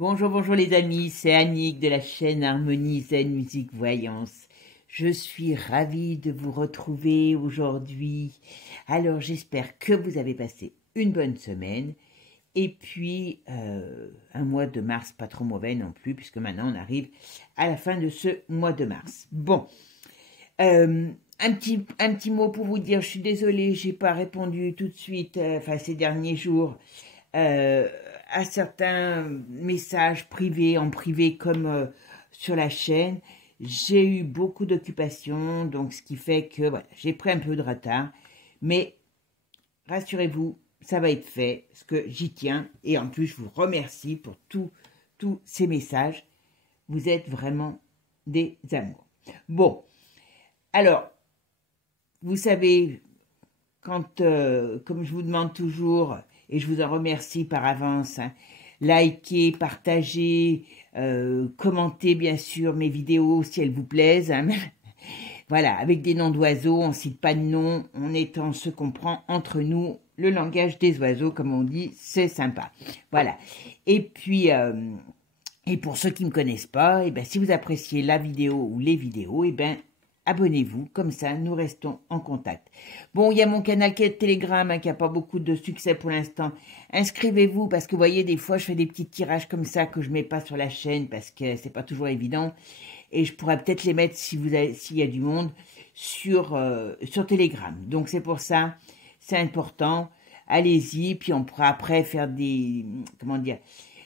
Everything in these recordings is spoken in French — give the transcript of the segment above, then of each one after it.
Bonjour, bonjour les amis, c'est Annick de la chaîne Harmonie Zen Musique Voyance. Je suis ravie de vous retrouver aujourd'hui. Alors j'espère que vous avez passé une bonne semaine et puis un mois de mars pas trop mauvais non plus puisque maintenant on arrive à la fin de ce mois de mars. Bon, un petit mot pour vous dire, je suis désolée, j'ai pas répondu tout de suite, ces derniers jours. Euh, à certains messages privés, en privé comme sur la chaîne. J'ai eu beaucoup d'occupations, donc ce qui fait que voilà, j'ai pris un peu de retard. Mais rassurez-vous, ça va être fait, parce que j'y tiens. Et en plus, je vous remercie pour tous ces messages. Vous êtes vraiment des amours. Bon, alors, vous savez, comme je vous demande toujours, et je vous en remercie par avance, hein, likez, partagez, commentez bien sûr mes vidéos si elles vous plaisent. Hein. Voilà, avec des noms d'oiseaux, on ne cite pas de nom, on se comprend entre nous. Le langage des oiseaux, comme on dit, c'est sympa. Voilà. Et puis, et pour ceux qui ne me connaissent pas, eh ben, si vous appréciez la vidéo ou les vidéos, eh ben, abonnez-vous, comme ça nous restons en contact. Bon, il y a mon canal Telegram hein, qui n'a pas beaucoup de succès pour l'instant. Inscrivez-vous parce que vous voyez, des fois je fais des petits tirages comme ça que je ne mets pas sur la chaîne parce que c'est pas toujours évident. Et je pourrais peut-être les mettre s'il y a du monde sur Telegram. Donc c'est pour ça, c'est important. Allez-y, puis on pourra après faire des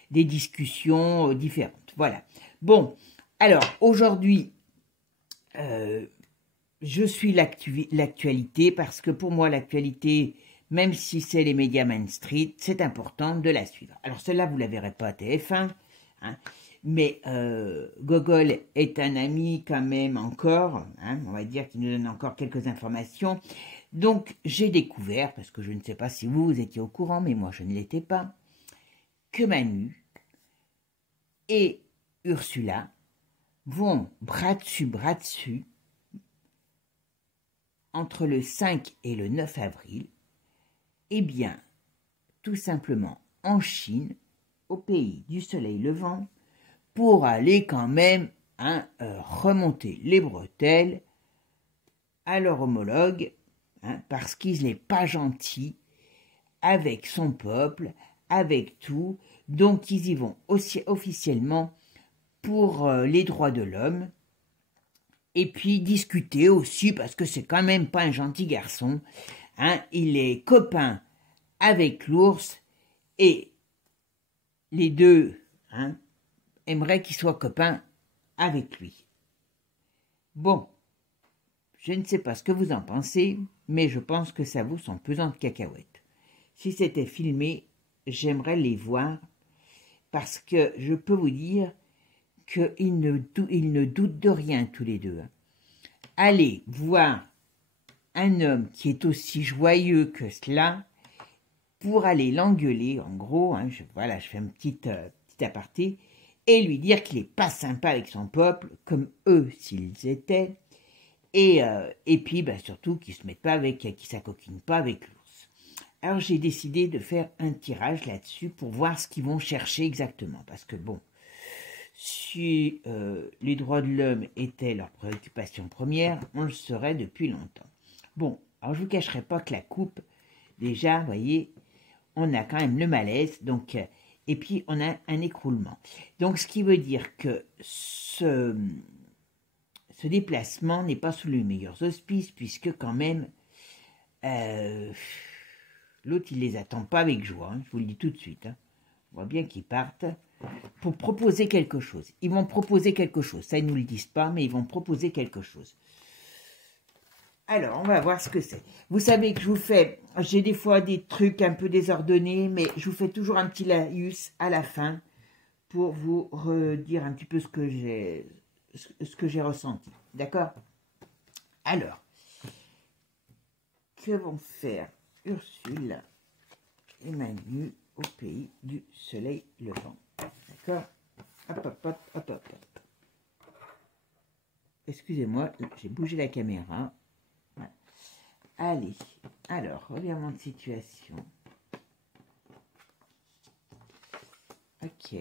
discussions différentes. Voilà. Bon, alors aujourd'hui, je suis l'actualité parce que pour moi, l'actualité, même si c'est les médias Main Street, c'est important de la suivre. Alors celle-là, vous ne la verrez pas à TF1, hein, mais Gogol est un ami quand même encore, hein, on va dire qu'il nous donne encore quelques informations. Donc j'ai découvert, parce que je ne sais pas si vous étiez au courant, mais moi je ne l'étais pas, que Manu et Ursula vont bras dessus, entre le 5 et le 9 avril, eh bien, tout simplement en Chine, au pays du soleil levant, pour aller quand même remonter les bretelles à leur homologue, parce qu'il n'est pas gentil avec son peuple, avec tout, donc ils y vont aussi officiellement pour les droits de l'homme, et puis discuter aussi, parce que c'est quand même pas un gentil garçon, hein, il est copain avec l'ours, et les deux aimeraient qu'il soit copain avec lui. Bon, je ne sais pas ce que vous en pensez, mais je pense que ça vaut son pesant de cacahuètes. Si c'était filmé, j'aimerais les voir, parce que je peux vous dire qu'ils ne doutent de rien tous les deux. Allez voir un homme qui est aussi joyeux que cela pour aller l'engueuler, en gros, je fais un petit aparté, et lui dire qu'il n'est pas sympa avec son peuple, comme eux s'ils étaient, et puis surtout qu'ils ne s'acoquinent pas avec l'ours. Alors j'ai décidé de faire un tirage là-dessus pour voir ce qu'ils vont chercher exactement, parce que bon, si les droits de l'homme étaient leur préoccupation première, on le saurait depuis longtemps. Bon, alors je ne vous cacherai pas que la coupe, déjà, vous voyez, on a quand même le malaise, donc, et puis on a un écroulement. Donc ce qui veut dire que ce déplacement n'est pas sous les meilleurs auspices, puisque quand même, l'autre il les attend pas avec joie, je vous le dis tout de suite. On voit bien qu'ils partent pour proposer quelque chose. Ils vont proposer quelque chose. Ça, ils ne nous le disent pas, mais ils vont proposer quelque chose. Alors, on va voir ce que c'est. Vous savez que j'ai des fois des trucs un peu désordonnés, mais je vous fais toujours un petit laïus à la fin pour vous redire un petit peu ce que j'ai ressenti. D'accord? Alors, que vont faire Ursule et Manu au pays du soleil levant? D'accord? Hop. Excusez-moi, j'ai bougé la caméra. Voilà. Allez, alors, revirement de situation. Ok.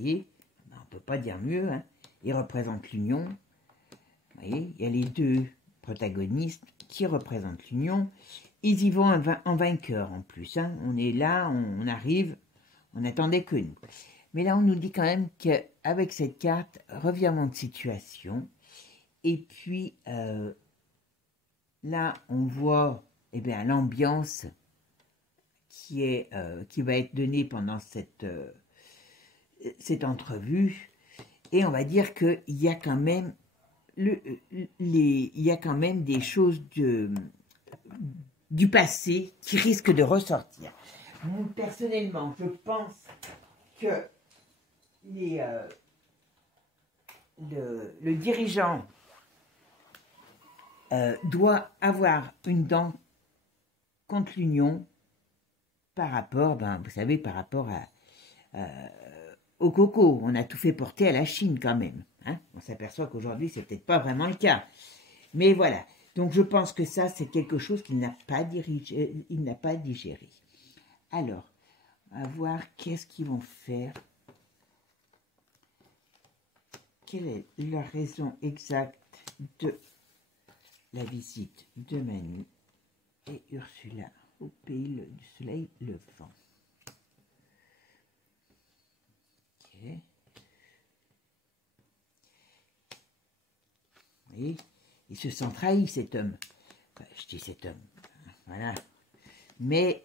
voyez, on ne peut pas dire mieux, hein. Il représente l'union. Vous voyez, il y a les deux protagonistes qui représentent l'union. Ils y vont en vainqueur en plus, hein. On est là, on arrive, on n'attendait que nous. Mais là, on nous dit quand même qu'avec cette carte, revirement de situation. Et puis, là, on voit eh bien, l'ambiance qui va être donnée pendant cette entrevue. Et on va dire qu'il y a quand même il y a quand même des choses du passé qui risquent de ressortir. Moi, personnellement, je pense que le dirigeant doit avoir une dent contre l'Union par rapport, vous savez, par rapport au coco. On a tout fait porter à la Chine quand même. Hein. On s'aperçoit qu'aujourd'hui, c'est peut-être pas vraiment le cas. Mais voilà. Donc, je pense que ça, c'est quelque chose qu'il n'a pas digéré. Alors, on va voir qu'est-ce qu'ils vont faire. Quelle est la raison exacte de la visite de Manu et Ursula au pays du soleil levant. Ok. Vous voyez, il se sent trahi, cet homme. Enfin, je dis cet homme. Voilà. Mais,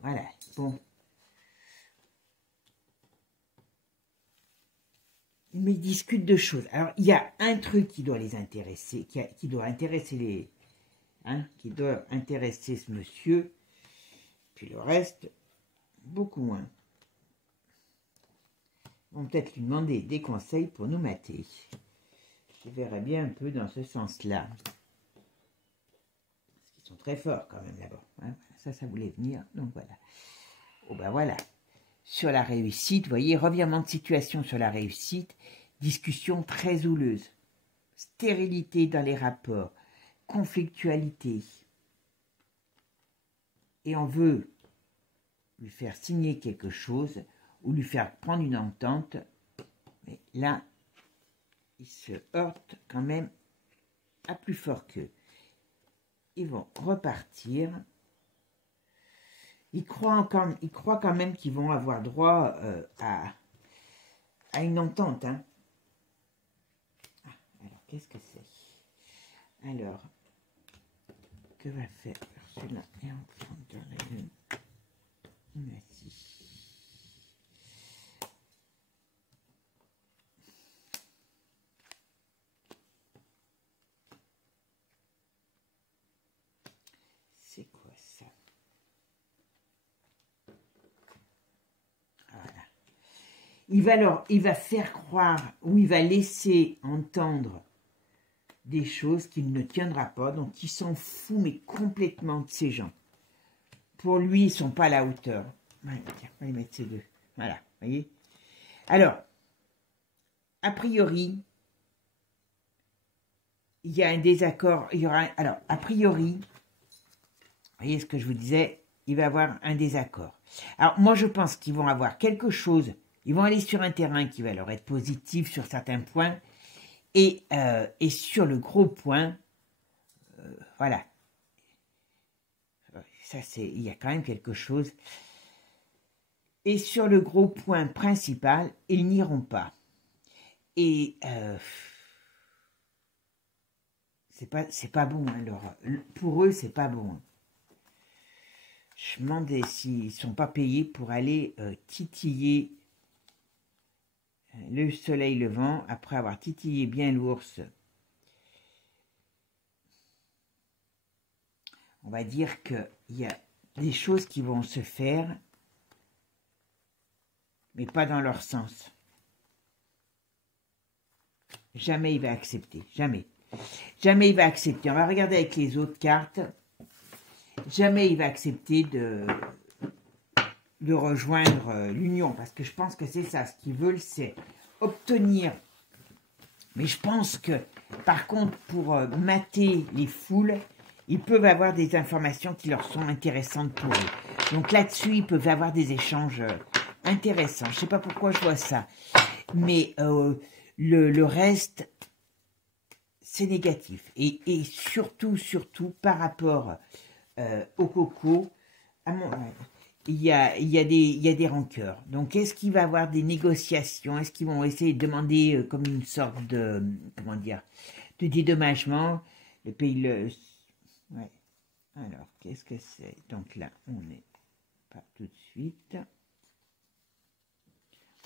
voilà. Bon. Mais ils discutent de choses. Alors, il y a un truc qui doit les intéresser, qui doit intéresser qui doit intéresser ce monsieur, puis le reste, beaucoup moins. On va peut-être lui demander des conseils pour nous mater. Je verrai bien un peu dans ce sens-là. Parce qu'ils sont très forts quand même là-bas. Hein. Ça voulait venir. Donc voilà. Oh ben voilà. Sur la réussite, vous voyez, revirement de situation sur la réussite, discussion très houleuse, stérilité dans les rapports, conflictualité. Et on veut lui faire signer quelque chose ou lui faire prendre une entente. Mais là, il se heurte quand même à plus fort qu'eux. Ils vont repartir. Ils croient quand même qu'ils vont avoir droit à une entente. Hein. Alors, qu'est-ce que c'est? Alors, que va faire Ursula et Antoine dans la lune? C'est quoi ça? Voilà. Il va faire croire, ou il va laisser entendre des choses qu'il ne tiendra pas, donc il s'en fout, mais complètement de ces gens. Pour lui, ils ne sont pas à la hauteur. Voilà, tiens, on va les mettre ces deux. Voilà, vous voyez. Alors, a priori, il y a un désaccord. Alors, a priori, vous voyez ce que je vous disais, il va y avoir un désaccord. Alors, moi, je pense qu'ils vont avoir quelque chose. Ils vont aller sur un terrain qui va leur être positif sur certains points. Et sur le gros point, voilà. Ça, il y a quand même quelque chose. Et sur le gros point principal, ils n'iront pas. Et c'est pas bon. Hein, pour eux, c'est pas bon. Je me demandais s'ils ne sont pas payés pour aller titiller le soleil levant après avoir titillé bien l'ours. On va dire qu'il y a des choses qui vont se faire, mais pas dans leur sens. Jamais il va accepter, jamais. Jamais il va accepter. On va regarder avec les autres cartes. Jamais il va accepter de rejoindre l'union, parce que je pense que c'est ça. Ce qu'ils veulent, c'est obtenir. Mais je pense que, par contre, pour mater les foules, ils peuvent avoir des informations qui leur sont intéressantes pour eux. Donc là-dessus, ils peuvent avoir des échanges intéressants. Je ne sais pas pourquoi je vois ça. mais le reste, c'est négatif. Et surtout, surtout, par rapport au coco, il y a des rancœurs. Donc, est-ce qu'il va y avoir des négociations? Est-ce qu'ils vont essayer de demander comme une sorte de, comment dire, de dédommagement? Le pays, ouais. Alors, qu'est-ce que c'est? Donc là, on n'est pas tout de suite.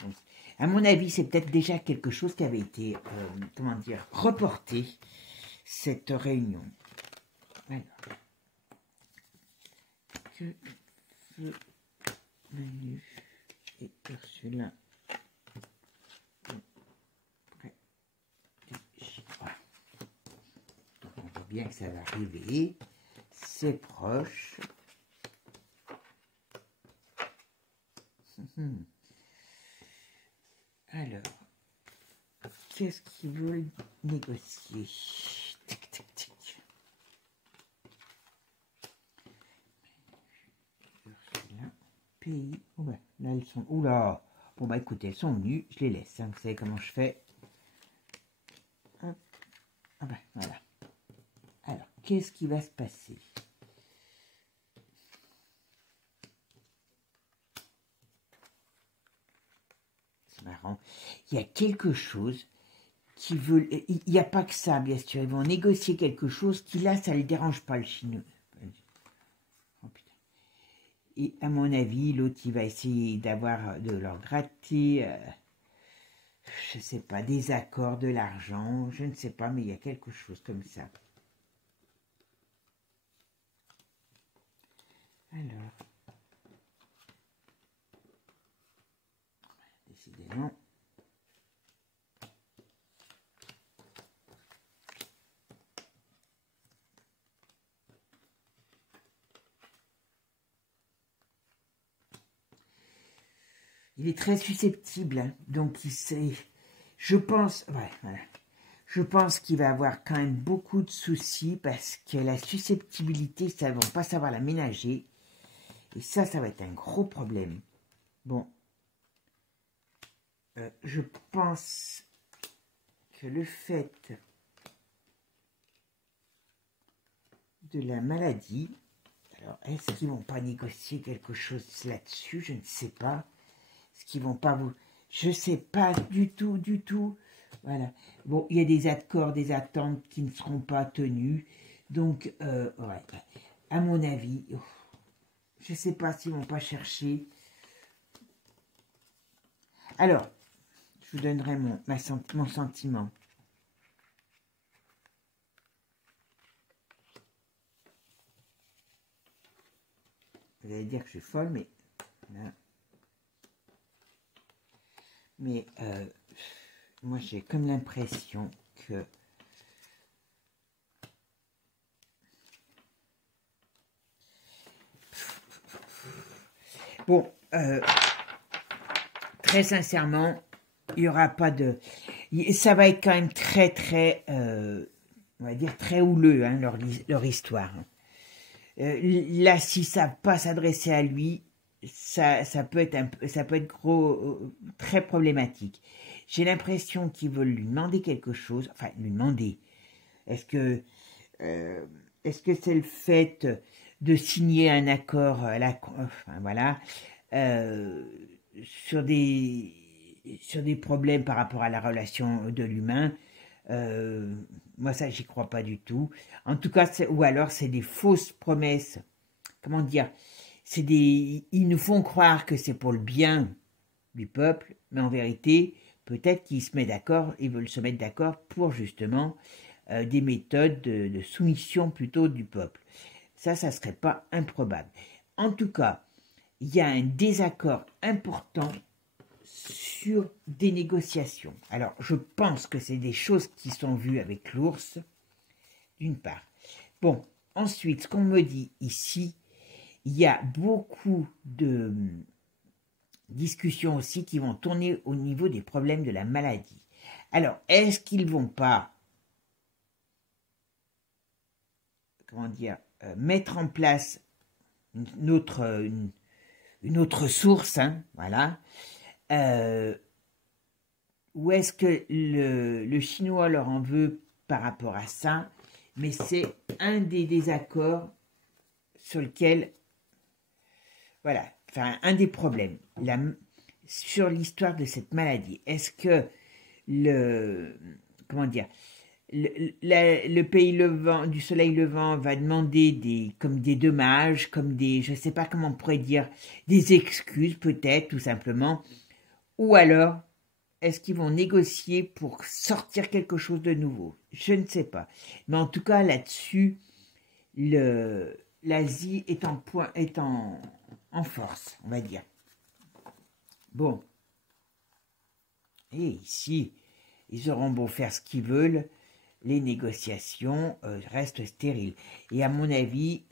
Donc, à mon avis, c'est peut-être déjà quelque chose qui avait été, comment dire, reporté, cette réunion. Alors, que veut Manu et Ursula près du Chypre? Donc, on voit bien que ça va arriver. C'est proche. Alors, qu'est-ce qu'ils veulent négocier? Tic, tic, tic. Ursula, pays. Ouais, là, elles sont. Oula! Bon, bah écoutez, elles sont venues. Je les laisse. Hein. Vous savez comment je fais. Hop. Ah ben, voilà. Alors, qu'est-ce qui va se passer? C'est marrant. Il y a quelque chose qui veut... Il n'y a pas que ça, bien sûr. Ils vont négocier quelque chose qui, là, ça ne les dérange pas, le chinois. Oh, putain. Et à mon avis, l'autre, il va essayer de leur gratter, je ne sais pas, des accords, de l'argent, je ne sais pas, mais il y a quelque chose comme ça. Alors, décidément. Il est très susceptible, hein, donc il sait. Je pense, ouais, voilà. Je pense qu'il va avoir quand même beaucoup de soucis parce que la susceptibilité, ça ne va pas savoir la ménager. Et ça va être un gros problème. Bon. Je pense que le fait de la maladie, alors est-ce qu'ils vont pas négocier quelque chose là-dessus? Je ne sais pas. Est-ce qu'ils vont pas vous... Je ne sais pas du tout, du tout. Voilà. Bon, il y a des accords, des attentes qui ne seront pas tenues. Donc, ouais. À mon avis, je ne sais pas s'ils vont pas chercher. Alors, je vous donnerai mon sentiment. Vous allez dire que je suis folle, mais... Là. Mais moi, j'ai comme l'impression que... Bon, très sincèrement, il n'y aura pas de... Ça va être quand même très, très... on va dire très houleux, hein, leur histoire. Là, si ça ne va pas s'adresser à lui, ça peut être gros, très problématique. J'ai l'impression qu'ils veulent lui demander quelque chose, enfin lui demander. Est-ce que c'est le fait de signer un accord, enfin voilà, sur des problèmes par rapport à la relation de l'humain? Moi, ça, j'y crois pas du tout. En tout cas, ou alors c'est des fausses promesses. Comment dire? Ils nous font croire que c'est pour le bien du peuple, mais en vérité, peut-être qu'ils se mettent d'accord, ils veulent se mettre d'accord pour justement des méthodes de soumission plutôt du peuple. Ça serait pas improbable. En tout cas, il y a un désaccord important sur des négociations. Alors, je pense que c'est des choses qui sont vues avec l'ours, d'une part. Bon, ensuite, ce qu'on me dit ici, il y a beaucoup de discussions aussi qui vont tourner au niveau des problèmes de la maladie. Alors, est-ce qu'ils vont pas, comment dire, mettre en place une autre source, hein, voilà, ou est-ce que le Chinois leur en veut par rapport à ça, mais c'est un des désaccords sur lequel, voilà, enfin, un des problèmes sur l'histoire de cette maladie. Est-ce que comment dire, le pays levant, du soleil levant va demander comme des dommages, comme des, je ne sais pas comment on pourrait dire, des excuses peut-être, tout simplement, ou alors est-ce qu'ils vont négocier pour sortir quelque chose de nouveau? Je ne sais pas. Mais en tout cas, là-dessus, l'Asie est en force, on va dire. Bon. Et ici, ils auront beau faire ce qu'ils veulent, les négociations restent stériles. Et à mon avis,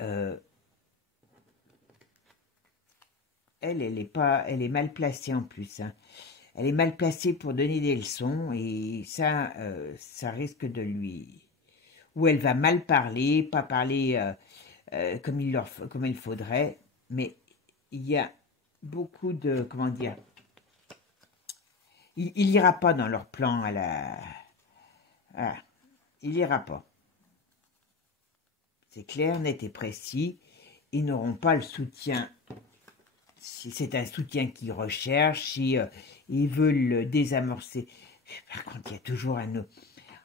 elle est mal placée en plus. Hein. Elle est mal placée pour donner des leçons et ça risque de lui... Ou elle va mal parler, pas parler comme il faudrait, mais il y a beaucoup de... Comment dire? Il n'ira pas dans leur plan à la... Ah, il n'ira pas. C'est clair, net et précis. Ils n'auront pas le soutien. Si c'est un soutien qu'ils recherchent, si ils veulent désamorcer. Par contre, il y a toujours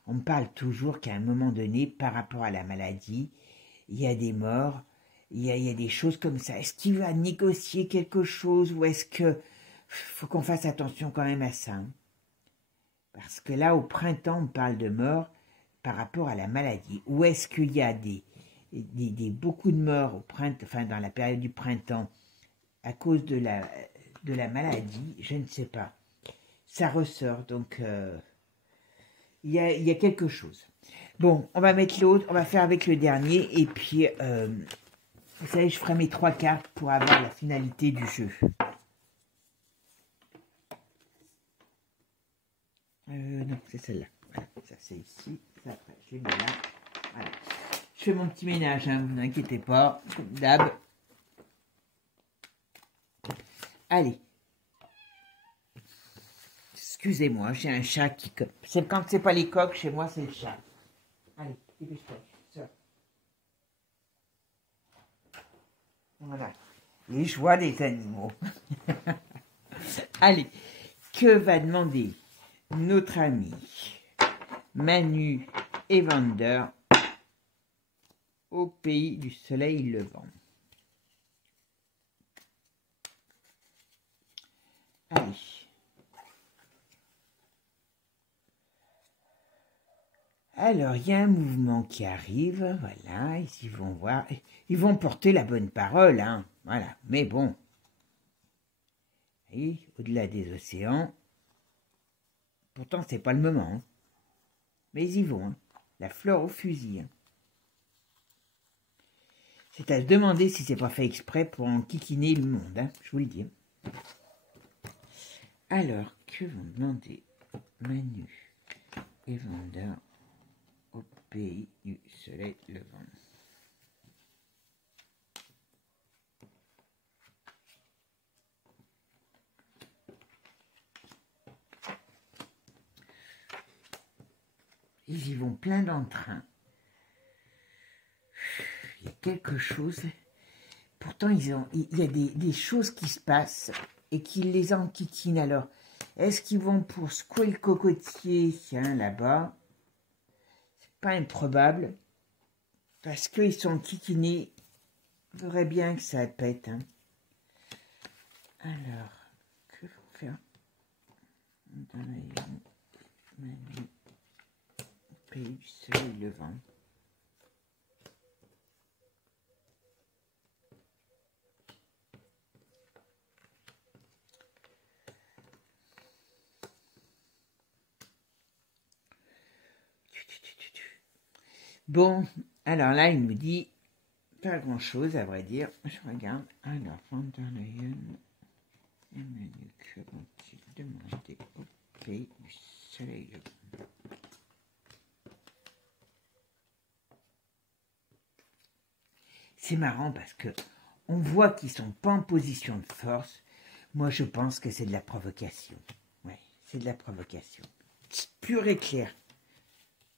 on me parle toujours qu'à un moment donné, par rapport à la maladie, il y a des morts, il y a des choses comme ça. Est-ce qu'il va négocier quelque chose ou est-ce que faut qu'on fasse attention quand même à ça, hein? Parce que là, au printemps, on parle de morts par rapport à la maladie. Ou est-ce qu'il y a beaucoup de morts au printemps, enfin dans la période du printemps à cause de la maladie? Je ne sais pas. Ça ressort, donc il y a quelque chose. Bon, on va mettre l'autre, on va faire avec le dernier, et puis, vous savez, je ferai mes 3 cartes pour avoir la finalité du jeu. Non, c'est celle-là. Voilà, ça c'est ici, ça après, je les mets là. Voilà. Je fais mon petit ménage, hein, vous inquiétez pas, comme d'hab. Allez. Excusez-moi, j'ai un chat qui... Quand c'est pas les coqs, chez moi, c'est le chat. Allez, dépêche-toi. Voilà. Les joies des animaux. Allez, que va demander notre ami Manu Evander au pays du soleil levant? Allez. Alors, il y a un mouvement qui arrive, voilà, ils vont voir, ils vont porter la bonne parole, hein, voilà, mais bon. Et au-delà des océans, pourtant c'est pas le moment, hein, mais ils y vont, hein, la fleur au fusil. Hein. C'est à se demander si c'est pas fait exprès pour enquiquiner le monde, hein, je vous le dis. Alors, que vont demander Manu et Vander au pays du soleil levant? Ils y vont plein d'entrain. Il y a quelque chose. Pourtant, il y a des choses qui se passent et qui les enquiquinent. Alors, est-ce qu'ils vont pour secouer le cocotier, hein, là-bas? C'est pas improbable. Parce qu'ils sont enquiquinés. Il faudrait bien que ça pète. Hein. Alors, que faut faire dans la pays du soleil levant. Bon, alors là, il me dit pas grand-chose, à vrai dire. Je regarde. Alors, von der Leyen, Emmanuel, que vont-ils demander au pays du soleil levant? C'est marrant parce que on voit qu'ils sont pas en position de force. Moi, je pense que c'est de la provocation. Ouais, c'est de la provocation. Pure et claire,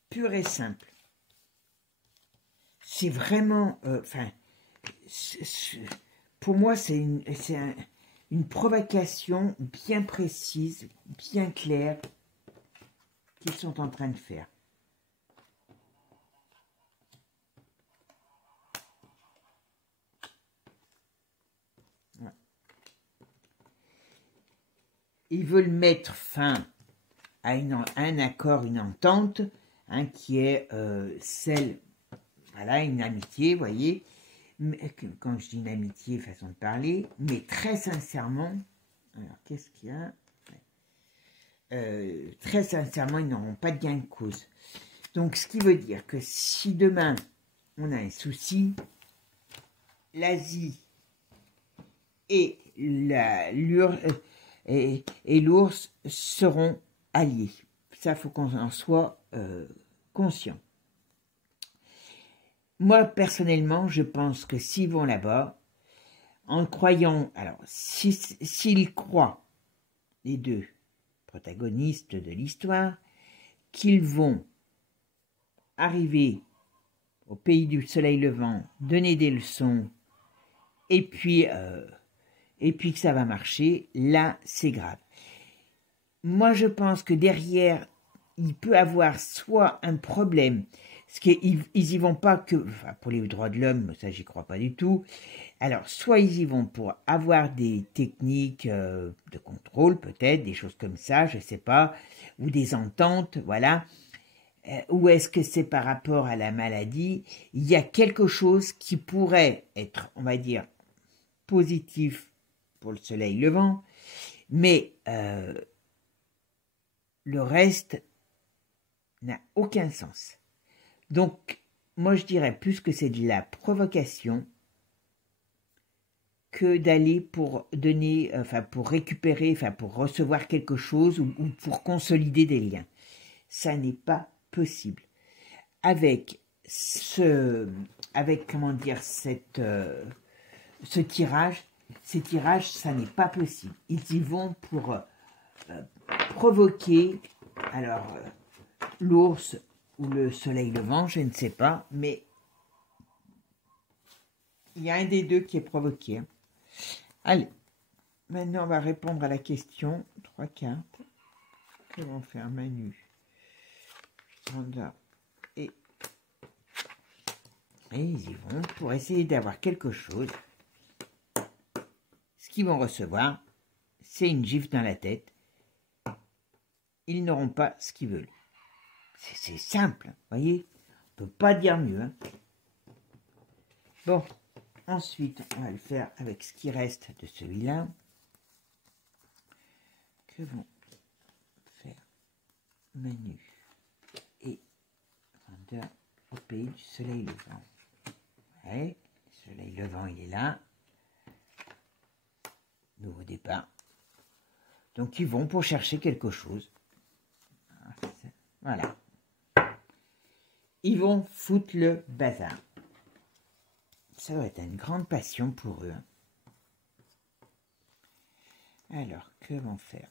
pure et simple. C'est vraiment, pour moi, c'est une provocation bien précise, bien claire, qu'ils sont en train de faire. Ouais. Ils veulent mettre fin à un accord, une entente, hein, qui est celle, voilà, une amitié, vous voyez. Quand je dis une amitié, façon de parler, mais très sincèrement, alors qu'est-ce qu'il y a? Très sincèrement, ils n'auront pas de gain de cause. Donc, ce qui veut dire que si demain, on a un souci, l'Asie et l'ours seront alliés. Ça, il faut qu'on en soit conscient. Moi, personnellement, je pense que s'ils vont là-bas, en croyant, alors, s'ils croient, les deux protagonistes de l'histoire, qu'ils vont arriver au pays du soleil levant, donner des leçons, et puis que ça va marcher, là, c'est grave. Moi, je pense que derrière, il peut avoir soit un problème, parce qu'ils y vont pas que, enfin, pour les droits de l'homme, ça, j'y crois pas du tout. Alors, soit ils y vont pour avoir des techniques de contrôle, peut-être, des choses comme ça, je sais pas, ou des ententes, voilà. Ou est-ce que c'est par rapport à la maladie? Il y a quelque chose qui pourrait être, on va dire, positif pour le soleil levant, mais le reste n'a aucun sens. Donc, moi je dirais plus que c'est de la provocation que d'aller pour donner, pour récupérer, pour recevoir quelque chose ou pour consolider des liens. Ça n'est pas possible. Avec comment dire, ce tirage, ces tirages, ça n'est pas possible. Ils y vont pour provoquer, alors, l'ours ou le soleil levant, je ne sais pas, mais il y a un des deux qui est provoqué. Allez, maintenant on va répondre à la question. 3 cartes. Que vont faire Manu, Sandra et ils y vont pour essayer d'avoir quelque chose. Ce qu'ils vont recevoir, c'est une gifle dans la tête. Ils n'auront pas ce qu'ils veulent. C'est simple, voyez. On ne peut pas dire mieux. Hein. Bon, ensuite, on va le faire avec ce qui reste de celui-là. Que vont faire Manu et Randa au pays du soleil levant? Ouais, le soleil levant, il est là. Nouveau départ. Donc, ils vont pour chercher quelque chose. Voilà. Ils vont foutre le bazar. Ça doit être une grande passion pour eux. Alors, que vont faire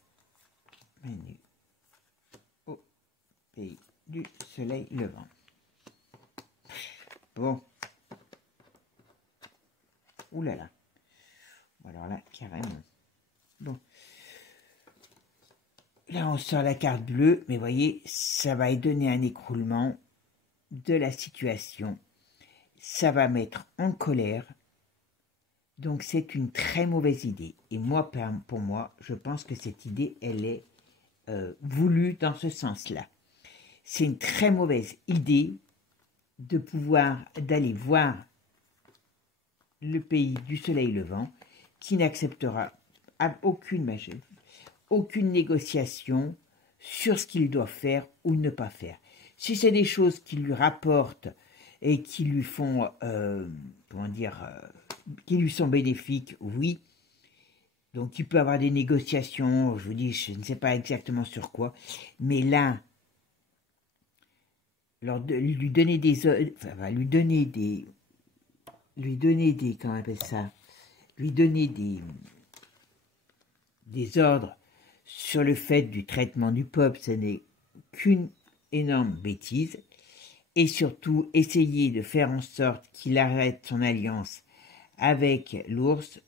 Manu au pays du soleil levant? Bon. Ouh là là. Alors là, carrément. Bon. Là, on sort la carte bleue, mais voyez, ça va donner un écroulement de la situation. Ça va mettre en colère. Donc, c'est une très mauvaise idée. Et moi, pour moi, je pense que cette idée, elle est voulue dans ce sens-là. C'est une très mauvaise idée de pouvoir d'aller voir le pays du soleil levant qui n'acceptera aucune négociation sur ce qu'il doit faire ou ne pas faire. Si c'est des choses qui lui rapportent et qui lui font, qui lui sont bénéfiques, oui. Donc il peut avoir des négociations, je vous dis, je ne sais pas exactement sur quoi, mais là, lui donner des, comment on appelle ça, lui donner des ordres sur le fait du traitement du peuple, ce n'est qu'une énorme bêtise. Et surtout, essayer de faire en sorte qu'il arrête son alliance avec l'ours,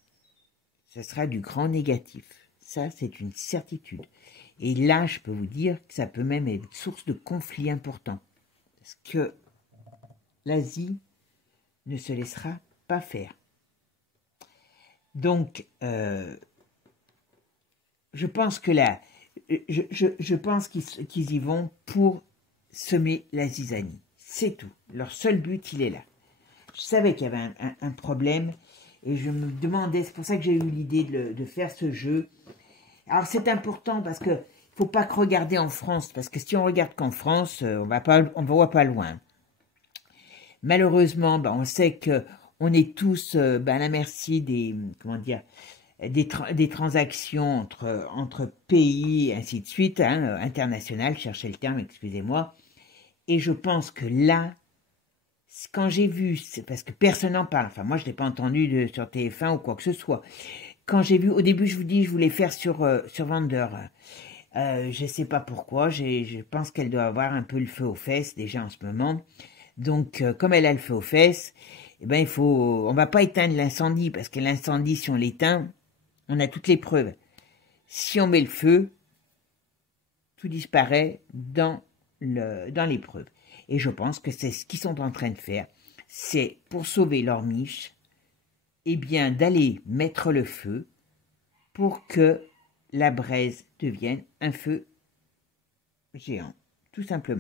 ce sera du grand négatif. Ça, c'est une certitude. Et là, je peux vous dire que ça peut même être source de conflits importants. Parce que l'Asie ne se laissera pas faire. Donc, je pense que là, je pense qu'ils y vont pour semer la zizanie. C'est tout. Leur seul but, il est là. Je savais qu'il y avait un problème et je me demandais, c'est pour ça que j'ai eu l'idée de faire ce jeu. Alors c'est important parce que il faut pas que regarder en France, parce que si on regarde qu'en France, on voit pas loin. Malheureusement, on sait que on est tous à la merci des des transactions entre pays, ainsi de suite, internationales, cherchez le terme, excusez-moi. Et je pense que là, quand j'ai vu, c'est parce que personne n'en parle, enfin moi je ne l'ai pas entendu sur TF1 ou quoi que ce soit. Quand j'ai vu, au début je vous dis, je voulais faire sur Vendeur. Je ne sais pas pourquoi, je pense qu'elle doit avoir un peu le feu aux fesses déjà en ce moment. Donc comme elle a le feu aux fesses, on va pas éteindre l'incendie, parce que l'incendie, si on l'éteint, on a toutes les preuves. Si on met le feu, tout disparaît dans les preuves. Et je pense que c'est ce qu'ils sont en train de faire. C'est pour sauver leur miche, d'aller mettre le feu pour que la braise devienne un feu géant, tout simplement.